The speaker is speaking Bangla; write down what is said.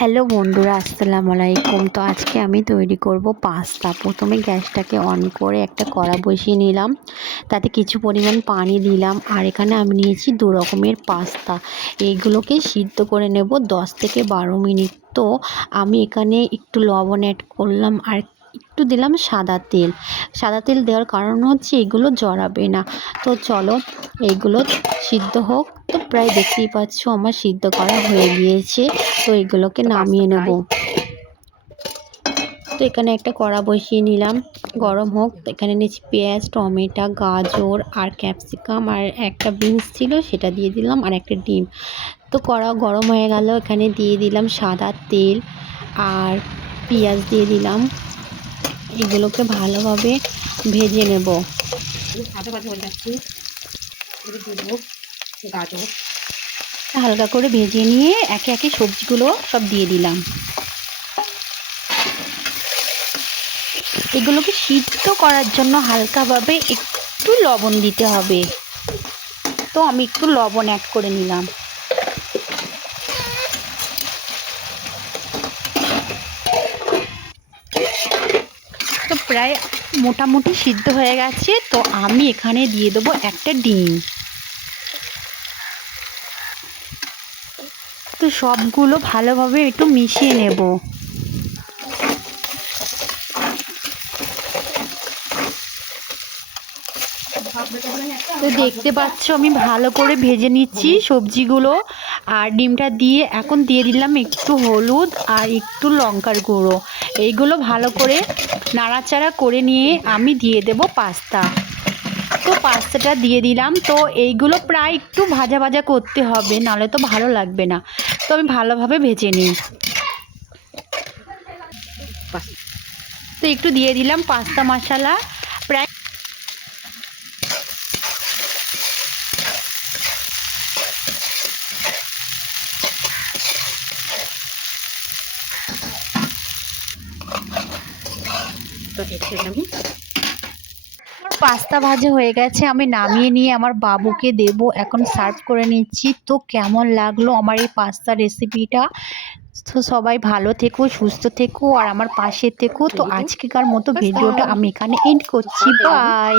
হ্যালো বন্ধুরা, আসসালামু আলাইকুম। তো আজকে আমি তৈরি করব পাস্তা। প্রথমে গ্যাসটাকে অন করে একটা কড়া বসিয়ে নিলাম, তাতে কিছু পরিমাণ পানি দিলাম। আর এখানে আমি নিয়েছি দু রকমের পাস্তা। এইগুলোকে সিদ্ধ করে নেব 10 থেকে 12 মিনিট। তো আমি এখানে একটু লবণ অ্যাড করলাম আর একটু দিলাম সাদা তেল। সাদা তেল দেওয়ার কারণ হচ্ছে এগুলো জড়াবে না। তো চলো এইগুলো সিদ্ধ হোক। তো প্রায় দেখতেই পাচ্ছ আমার সিদ্ধ করা হয়ে গিয়েছে। তো এগুলোকে নামিয়ে নেব। তো এখানে একটা কড়া বসিয়ে নিলাম, গরম হোক। তো এখানে নিয়েছি পেঁয়াজ, টমেটো, গাজর আর ক্যাপসিকাম, আর একটা বিনস ছিল সেটা দিয়ে দিলাম, আর একটা ডিম। তো কড়া গরম হয়ে গেল, এখানে দিয়ে দিলাম সাদা তেল আর পেঁয়াজ দিয়ে দিলাম। এগুলোকে ভালোভাবে ভেজে নেব। হালকা করে ভেজে নিয়ে একে একে সবজিগুলো সব দিয়ে দিলাম। এগুলোকে সিদ্ধ করার জন্য হালকাভাবে একটু লবণ দিতে হবে। তো আমি একটু লবণ অ্যাড করে নিলাম। তো প্রায় মোটামুটি সিদ্ধ হয়ে গেছে। তো আমি এখানে দিয়ে দেবো একটা ডিম। তো সবগুলো ভালোভাবে একটু মিশিয়ে নেব। তো দেখতে পাচ্ছ আমি ভালো করে ভেজে নিচ্ছি সবজিগুলো আর ডিমটা দিয়ে। এখন দিয়ে দিলাম একটু হলুদ আর একটু লঙ্কার গুঁড়ো। এইগুলো ভালো করে নাড়াচাড়া করে নিয়ে আমি দিয়ে দেব পাস্তা। তো পাস্তাটা দিয়ে দিলাম। তো এইগুলো প্রায় একটু ভাজা ভাজা করতে হবে, নাহলে তো ভালো লাগবে না। তো আমি ভালোভাবে ভেজে নিই। তো একটু দিয়ে দিলাম পাস্তা মশলা। প্রায় পাস্তা ভাজা হয়ে গেছে, আমি নামিয়ে নিয়ে আমার বাবুকে দেব। এখন সার্ভ করে নিচ্ছি। তো কেমন লাগলো আমার এই পাস্তা রেসিপিটা? তো সবাই ভালো থেকো, সুস্থ থেকো আর আমার পাশে থেকো। তো আজকেকার মতো ভিডিওটা আমি এখানে এন্ড করছি। বাই।